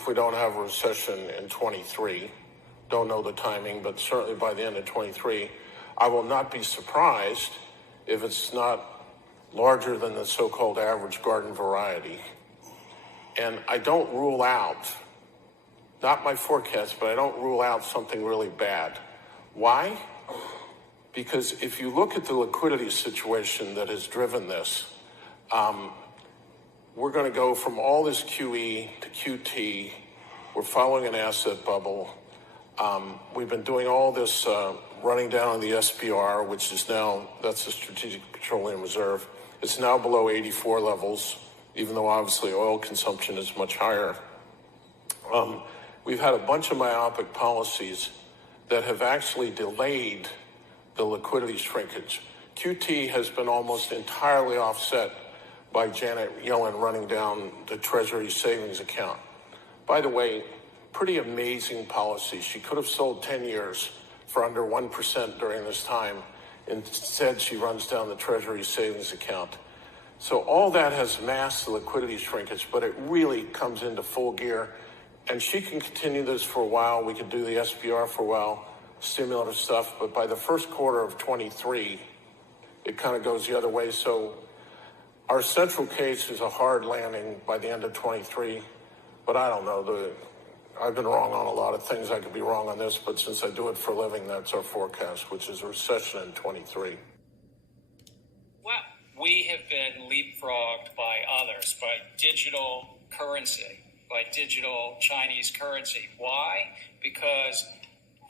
if we don't have a recession in 23. Don't know the timing, but certainly by the end of 23. I will not be surprised if it's not larger than the so-called average garden variety. And I don't rule out, not my forecast, but I don't rule out something really bad. Why? Because if you look at the liquidity situation that has driven this, we're going to go from all this QE to QT. We're following an asset bubble. We've been doing all this running down on the SPR, which is now, that's the Strategic Petroleum Reserve. It's now below 84 levels, even though obviously oil consumption is much higher. We've had a bunch of myopic policies that have actually delayed the liquidity shrinkage. QT has been almost entirely offset by Janet Yellen running down the Treasury savings account. By the way, pretty amazing policy. She could have sold 10 years for under 1% during this time. Instead, she runs down the Treasury savings account. So all that has masked the liquidity shrinkage, but it really comes into full gear. And she can continue this for a while. We can do the SPR for a while, stimulative stuff. But by the first quarter of 23, it kind of goes the other way. So our central case is a hard landing by the end of 23. But I don't know. I've been wrong on a lot of things. I could be wrong on this. But since I do it for a living, that's our forecast, which is a recession in 23. Well, we have been leapfrogged by others, by digital currency, by digital Chinese currency. Why? Because,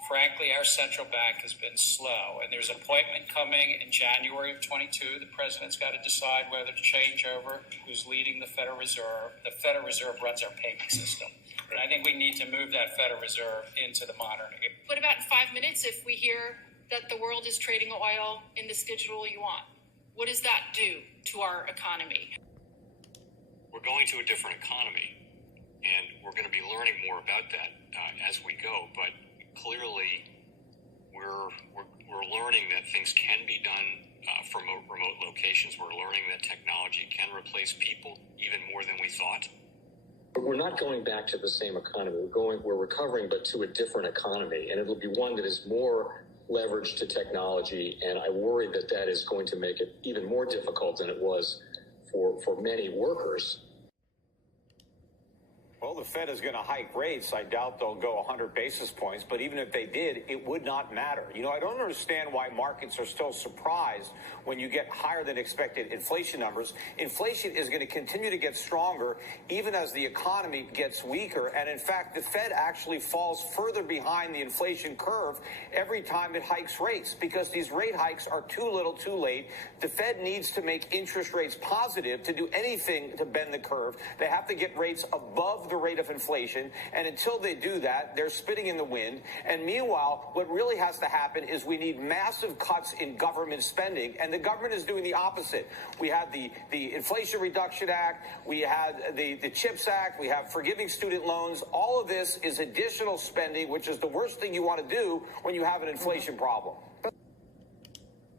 frankly, our central bank has been slow. And there's an appointment coming in January of 22. The president's got to decide whether to change over who's leading the Federal Reserve. The Federal Reserve runs our payment system. And I think we need to move that Federal Reserve into the modern era. What about in 5 minutes if we hear that the world is trading oil in this digital yuan? What does that do to our economy? We're going to a different economy, and we're going to be learning more about that as we go. But clearly, we're learning that things can be done from remote locations. We're learning that technology can replace people even more than we thought. But we're not going back to the same economy. We're recovering, but to a different economy, and it'll be one that is more leveraged to technology. And I worry that that is going to make it even more difficult than it was for many workers. Well, the Fed is going to hike rates. I doubt they'll go 100 basis points, but even if they did, it would not matter. You know, I don't understand why markets are still surprised when you get higher than expected inflation numbers. Inflation is going to continue to get stronger even as the economy gets weaker. And in fact, the Fed actually falls further behind the inflation curve every time it hikes rates because these rate hikes are too little too late. The Fed needs to make interest rates positive to do anything to bend the curve. They have to get rates above the rate of inflation, and until they do that, they're spitting in the wind. And meanwhile, what really has to happen is we need massive cuts in government spending, and the government is doing the opposite. We had the Inflation Reduction Act, we had the CHIPS Act, we have forgiving student loans. All of this is additional spending, which is the worst thing you want to do when you have an inflation problem.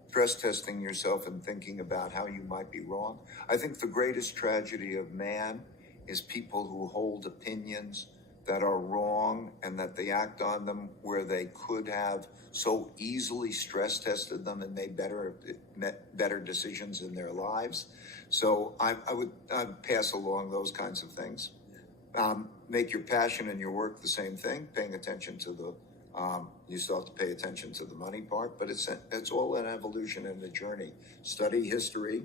Stress testing yourself and thinking about how you might be wrong. I think the greatest tragedy of man is people who hold opinions that are wrong and that they act on them where they could have so easily stress tested them and made better decisions in their lives. So I'd pass along those kinds of things. Make your passion and your work the same thing, paying attention to the you still have to pay attention to the money part, but it's all an evolution and a journey. Study history,